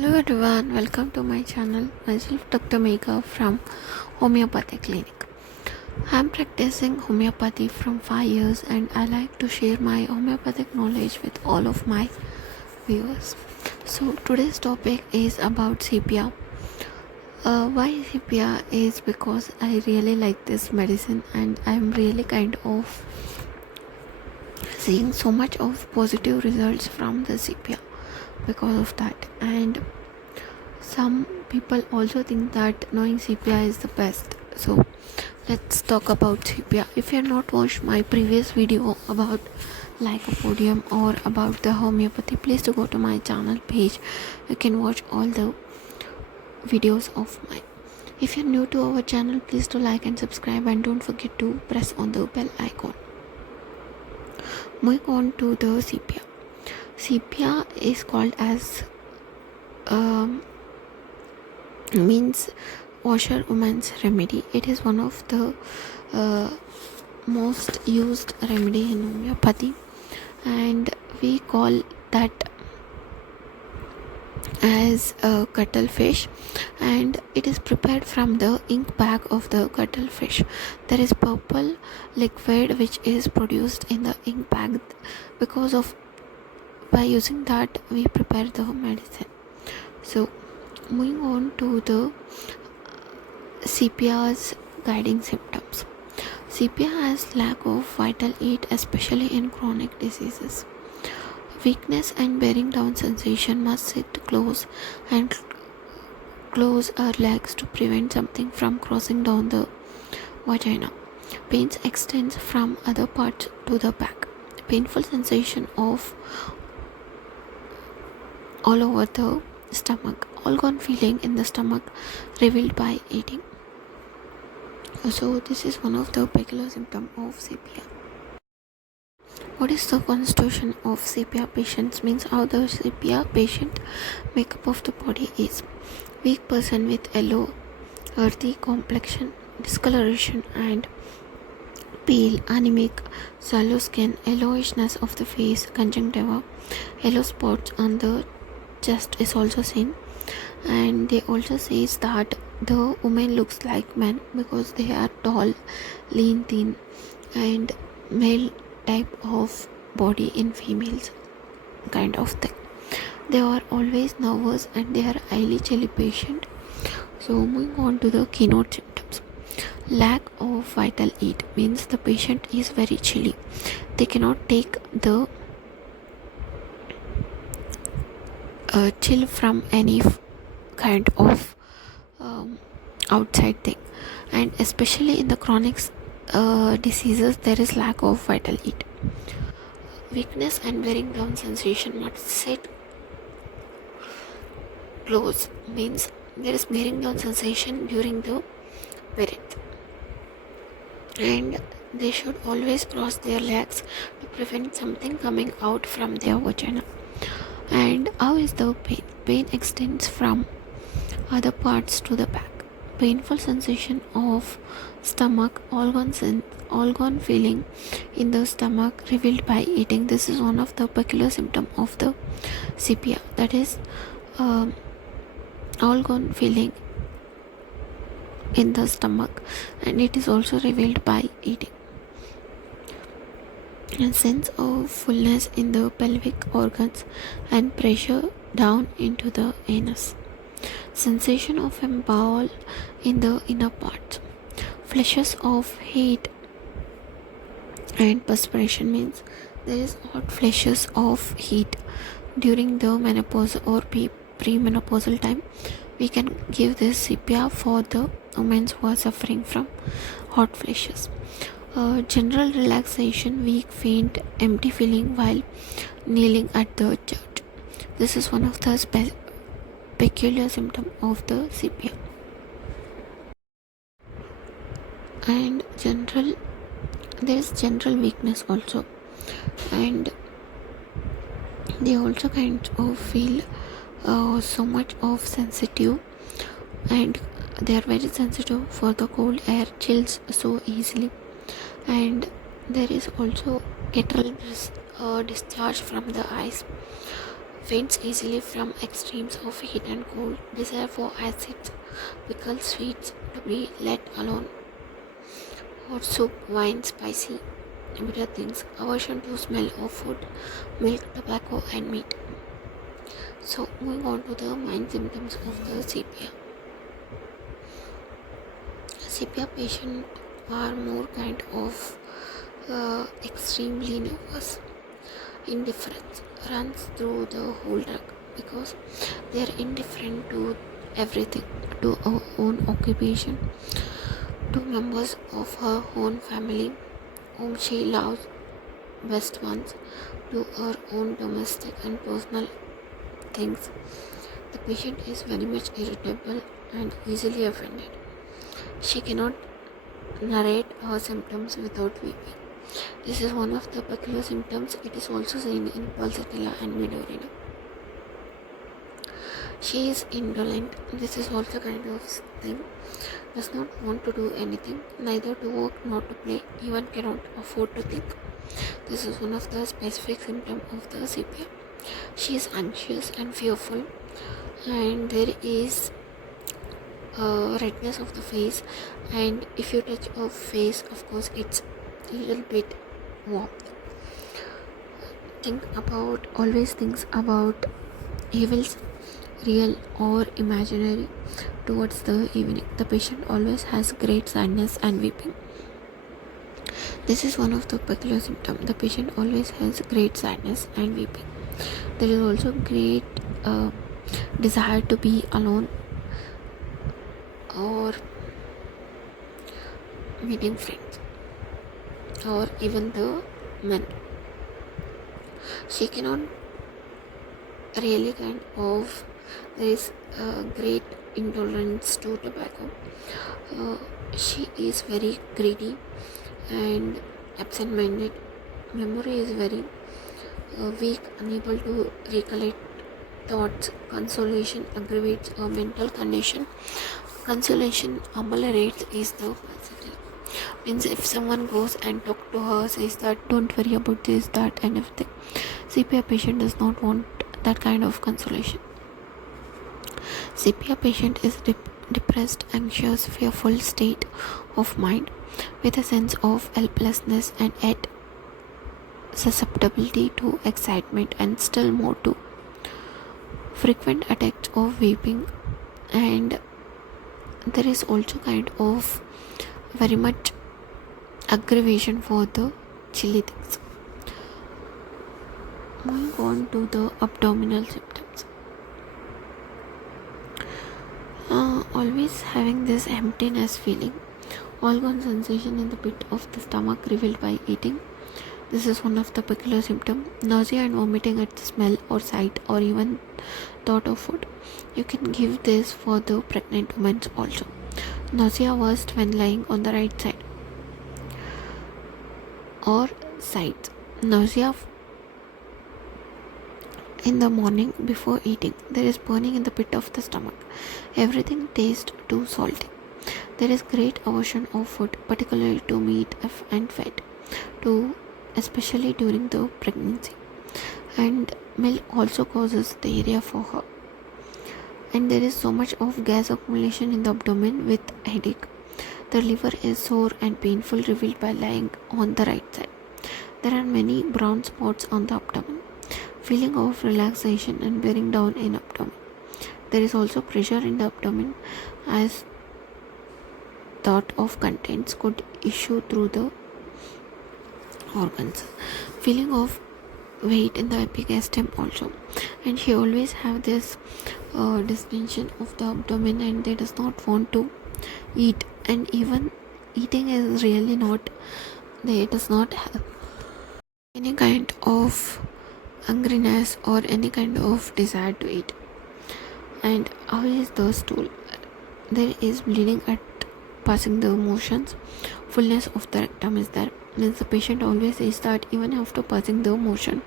Hello everyone, welcome to my channel. Myself Dr. Megha from Homoeopathy Clinic. I am practicing homeopathy from 5 years and I like to share my homeopathic knowledge with all of my viewers. So today's topic is about sepia. Why sepia is because I really like this medicine and I am really kind of seeing so much of positive results from the sepia because of that. And some people also think that knowing sepia is the best. So let's talk about sepia. If you have not watched my previous video about lycopodium or about the homeopathy, please do go to my channel page. You can watch all the videos of mine. If you're new to our channel, please do like and subscribe and don't forget to press on the bell icon. Moving on to the sepia. Sepia is called as means washerwoman's remedy. It is one of the most used remedy in homeopathy, and we call that as a cuttlefish, and it is prepared from the ink bag of the cuttlefish. There is purple liquid which is produced in the ink bag. Because of by using that we prepare the medicine. So moving on to the sepia's guiding symptoms. Sepia has lack of vital heat, especially in chronic diseases. Weakness and bearing down sensation, must sit close and close our legs to prevent something from crossing down the vagina. Pains extends from other parts to the back. Painful sensation of all over the stomach. All gone feeling in the stomach revealed by eating. So this is one of the peculiar symptoms of sepia. What is the constitution of sepia patients? Means how the sepia patient makeup of the body is. Weak person with yellow, earthy complexion, discoloration and pale, anemic, sallow skin, yellowishness of the face, conjunctiva, yellow spots on the chest is also seen. And they also says that the woman looks like men because they are tall, lean, thin, and male type of body in females kind of thing. They are always nervous and they are highly chilly patient. So moving on to the keynote symptoms. Lack of vital heat means the patient is very chilly. They cannot take the chill from any kind of outside thing, and especially in the chronic diseases there is lack of vital heat. Weakness and wearing down sensation, must sit close means there is wearing down sensation during the birth, and they should always cross their legs to prevent something coming out from their vagina. And how is the pain? Pain extends from other parts to the back. Painful sensation of stomach, organ feeling in the stomach revealed by eating. This is one of the peculiar symptom of the sepia, that is organ feeling in the stomach, and it is also revealed by eating. A sense of fullness in the pelvic organs and pressure down into the anus. Sensation of a bowel in the inner parts. Flashes of heat and perspiration means there is hot flashes of heat during the menopause or premenopausal time. We can give this sepia for the women who are suffering from hot flashes. General relaxation, weak, faint, empty feeling while kneeling at the church. This is one of the peculiar symptom of the sepia. And there is general weakness also, and they also kind of feel so much of sensitive, and they are very sensitive for the cold air, chills so easily. And there is also lateral discharge from the eyes. faints easily from extremes of heat and cold, desire for acids, pickles, sweets to be let alone, hot soup, wine, spicy, bitter things, aversion to smell of food, milk, tobacco, and meat. So, moving on to the main symptoms of the sepia. Sepia patients are more kind of extremely nervous. Indifference runs through the whole drug because they are indifferent to everything, to our own occupation, to members of her own family whom she loves best ones, to her own domestic and personal things. The patient is very much irritable and easily offended. She cannot narrate her symptoms without weeping. This is one of the peculiar symptoms. It is also seen in pulsatilla and midorina. She is indolent. This is also kind of thing. Does not want to do anything, neither to work nor to play, even cannot afford to think. This is one of the specific symptoms of the sepia. She is anxious and fearful, and there is redness of the face, and if you touch her face, of course it's a little bit warm. Always thinks about evils, real or imaginary, towards the evening. The patient always has great sadness and weeping. This is one of the peculiar symptoms. The patient always has great sadness and weeping. There is also great desire to be alone or meeting friends or even the men. She cannot really there is a great intolerance to tobacco. She is very greedy and absent-minded. Memory is very weak, unable to recollect thoughts. Consolation aggravates a mental condition. Consolation ameliorates is the positive. Means if someone goes and talk to her, says that don't worry about this, that, and everything. CPR patient does not want that kind of consolation. CPR patient is depressed, anxious, fearful state of mind with a sense of helplessness and yet susceptibility to excitement and still more to frequent attacks of weeping, and there is also kind of very much aggravation for the chilly things. Moving on to the abdominal symptoms. Always having this emptiness feeling, all gone sensation in the pit of the stomach revealed by eating. This is one of the peculiar symptoms. Nausea and vomiting at the smell or sight or even thought of food. You can give this for the pregnant women also. Nausea worst when lying on the right side or sides. Nausea in the morning before eating. There is burning in the pit of the stomach. Everything tastes too salty. There is great aversion of food, particularly to meat and fat, especially during the pregnancy. And milk also causes diarrhea for her. And there is so much of gas accumulation in the abdomen with headache. The liver is sore and painful, revealed by lying on the right side. There are many brown spots on the abdomen. Feeling of relaxation and bearing down in abdomen. There is also pressure in the abdomen as thought of contents could issue through the organs. Feeling of weight in the epigastrium also, and she always have this distension of the abdomen, and they does not want to eat, and even eating is really not, they does not have any kind of hungriness or any kind of desire to eat. And how is the stool? There is bleeding at passing the motions. Fullness of the rectum is there. Means the patient always says that even after passing the motion,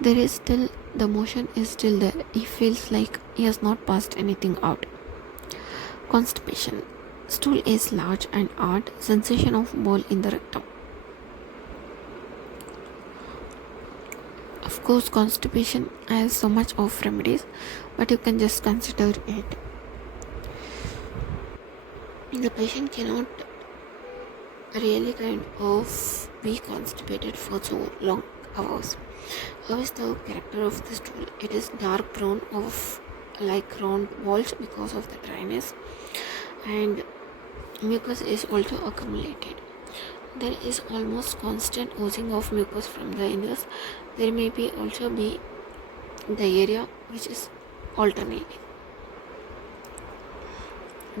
the motion is still there. He feels like he has not passed anything out. Constipation. Stool is large and hard. Sensation of ball in the rectum. Of course, constipation has so much of remedies, but you can just consider it. The patient cannot really kind of be constipated for so long hours. How is the character of the stool? It is dark brown of like round balls because of the dryness, and mucus is also accumulated. There is almost constant oozing of mucus from the anus. There may be also be the area which is alternating.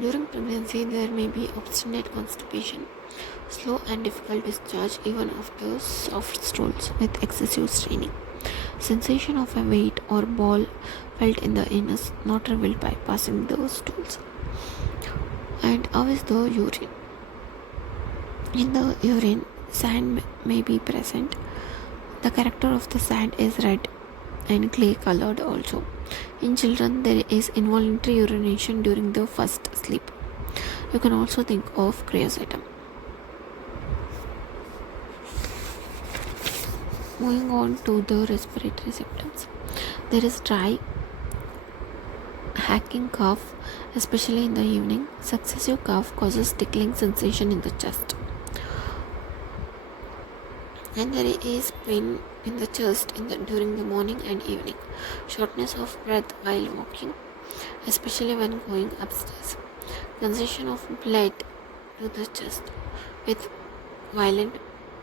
During pregnancy, there may be obstinate constipation, slow and difficult discharge even after soft stools with excessive straining. Sensation of a weight or ball felt in the anus not revealed by passing the stools. And how is the urine? In the urine, sand may be present. The character of the sand is red and clay colored also. In children, there is involuntary urination during the first sleep. You can also think of creosotum. Moving on to the respiratory symptoms. There is dry, hacking cough, especially in the evening. Successive cough causes tickling sensation in the chest. And there is pain in the chest during the morning and evening. Shortness of breath while walking, especially when going upstairs. Sensation of blood to the chest with violent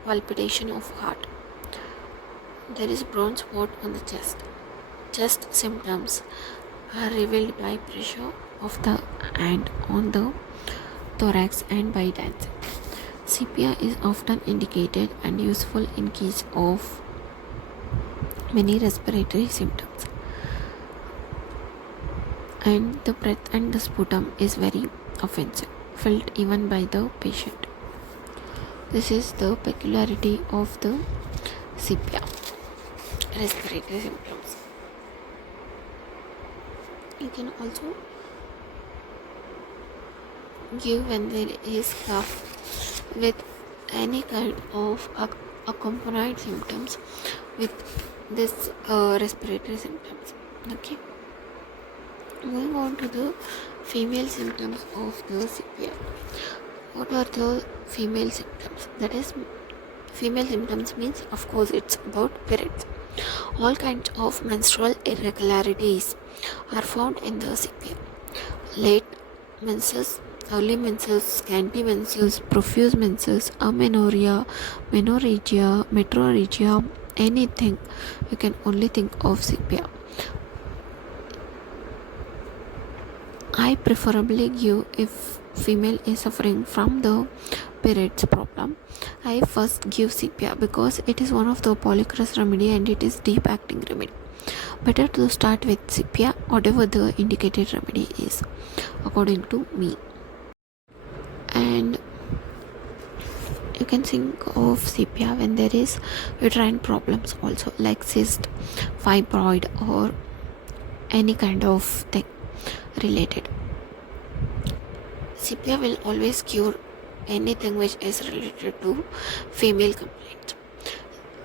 palpitation of heart. There is brown spot on the chest. Chest symptoms are revealed by pressure of the hand on the thorax and by dancing. CPR is often indicated and useful in case of many respiratory symptoms. And the breath and the sputum is very offensive, felt even by the patient. This is the peculiarity of the CPR. Respiratory symptoms. You can also give when there is cough with any kind of accompanied symptoms with this respiratory symptoms. Okay. Moving on to the female symptoms of the CPR. What are the female symptoms? That is, female symptoms means, of course, it's about periods. All kinds of menstrual irregularities are found in the CPR. Late menses, early menses, scanty menses, profuse menses, amenorrhea, menorrhagia, metrorrhagia, anything, you can only think of CPR. I preferably give, if female is suffering from the periods problem, I first give CPR because it is one of the polycrus remedy and it is deep acting remedy. Better to start with CPR, whatever the indicated remedy is, according to me. And you can think of CPR when there is uterine problems also, like cyst, fibroid, or any kind of thing related. CPR will always cure anything which is related to female complaints.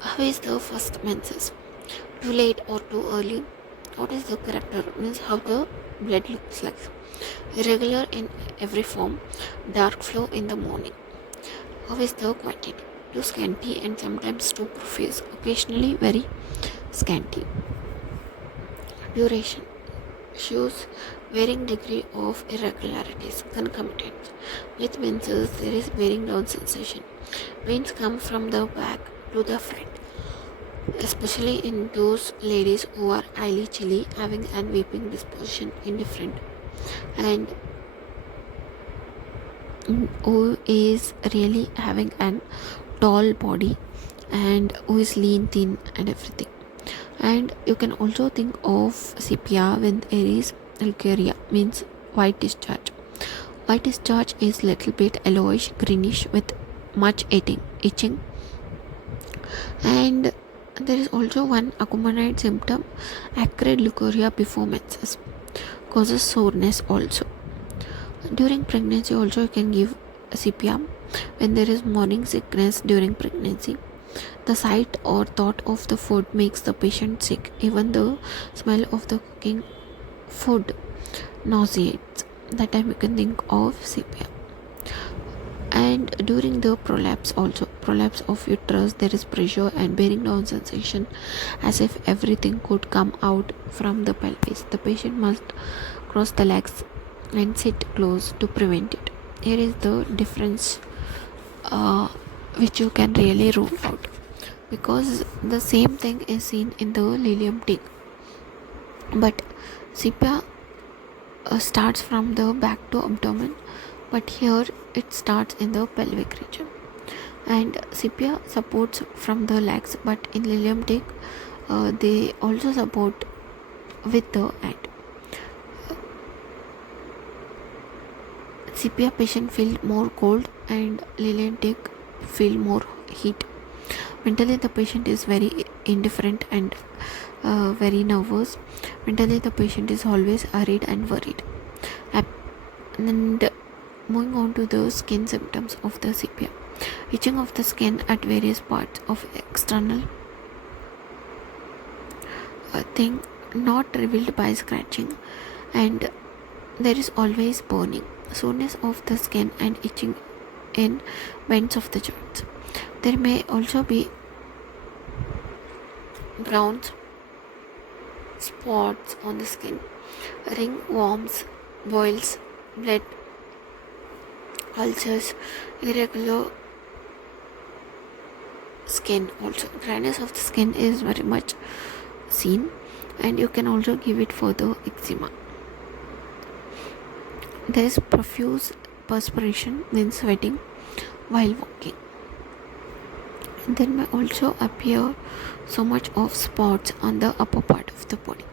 How is the first menses? Too late or too early? What is the character? Means how the blood looks like. Irregular in every form. Dark flow in the morning. How is the quantity? Too scanty and sometimes too profuse. Occasionally very scanty. Duration shows varying degree of irregularities, concomitant. With menses, there is bearing down sensation. Veins come from the back to the front, especially in those ladies who are highly chilly, having an weeping disposition, indifferent, and who is really having an tall body and who is lean, thin, and everything. And you can also think of CPR when there is leukorrhea, means white discharge. White discharge is little bit yellowish, greenish with much itching. And there is also one accompanied symptom, acrid leukorrhea before menses, causes soreness also. During pregnancy also you can give CPR when there is morning sickness during pregnancy, The sight or thought of the food makes the patient sick. Even the smell of the cooking food nauseates. That time you can think of sepia. And during the prolapse of uterus, there is pressure and bearing down sensation as if everything could come out from the pelvis. The patient must cross the legs and sit close to prevent it. Here is the difference which you can really rule out, because the same thing is seen in the lilium tick, but sepia starts from the back to abdomen, but here it starts in the pelvic region. And sepia supports from the legs, but in lilium tick they also support with the hand. Sepia patient feel more cold and lilium tick feel more heat. Mentally the patient is very indifferent and very nervous. Mentally the patient is always worried and worried. And moving on to the skin symptoms of the sepia. Itching of the skin at various parts of external thing not revealed by scratching, and there is always burning, soreness of the skin and itching in bends of the joints. There may also be brown spots on the skin, ringworms, boils, blood ulcers, irregular skin. Also dryness of the skin is very much seen, and you can also give it for the eczema. There is profuse perspiration when sweating while walking. There may also appear so much of spots on the upper part of the body.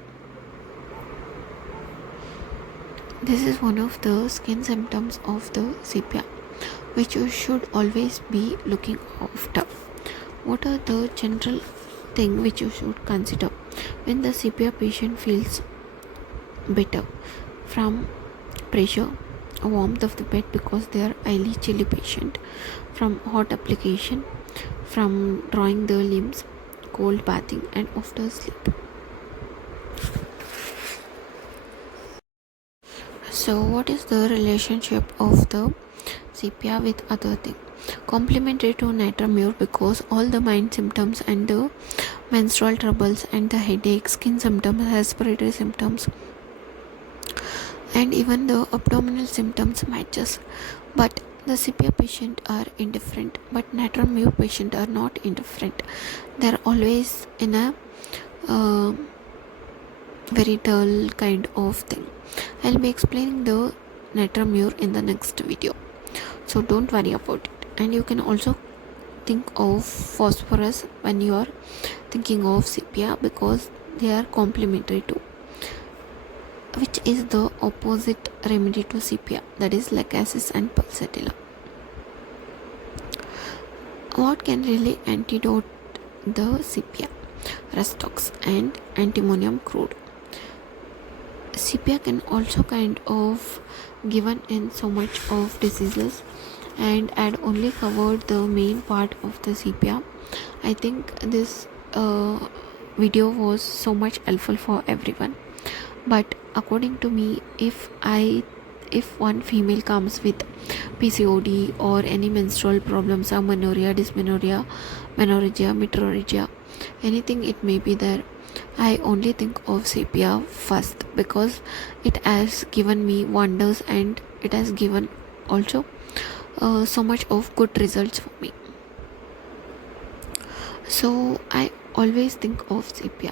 This is one of the skin symptoms of the sepia, which you should always be looking after. What are the general things which you should consider when the sepia patient feels better? From pressure, warmth of the bed because they are highly chilly patient, from hot application, from drawing the limbs, cold bathing, and after sleep. So what is the relationship of the sepia with other things? Complementary to nitramure, because all the mind symptoms and the menstrual troubles and the headache, skin symptoms, respiratory symptoms, and even the abdominal symptoms matches. But the sepia patient are indifferent, but nitramure patient are not indifferent. They are always in a very dull kind of thing. I'll be explaining the nitramure in the next video, so don't worry about it. And you can also think of phosphorus when you are thinking of sepia, because they are complementary too, which is the opposite remedy to sepia, that is lacasis and pulsatilla. What can really antidote the sepia? Rustox and antimonium crude. Sepia can also kind of given in so much of diseases, and I had only covered the main part of the sepia. I think this video was so much helpful for everyone, but according to me, if one female comes with PCOD or any menstrual problems, amenorrhea, dysmenorrhea, menorrhagia, metrorrhagia, anything it may be there, I only think of sepia first, because it has given me wonders and it has given also so much of good results for me. So I always think of sepia,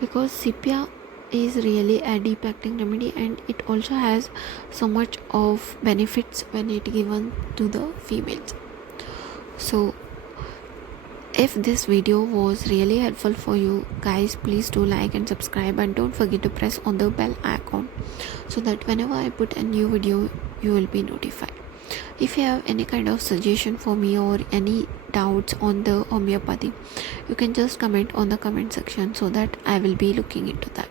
because sepia is really a deep acting remedy, and it also has so much of benefits when it given to the females. So if this video was really helpful for you guys, please do like and subscribe, and don't forget to press on the bell icon so that whenever I put a new video you will be notified. If you have any kind of suggestion for me or any doubts on the homeopathy, you can just comment on the comment section so that I will be looking into that.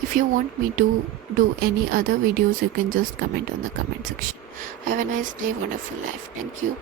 If you want me to do any other videos, you can just comment on the comment section. Have a nice day, wonderful life. Thank you.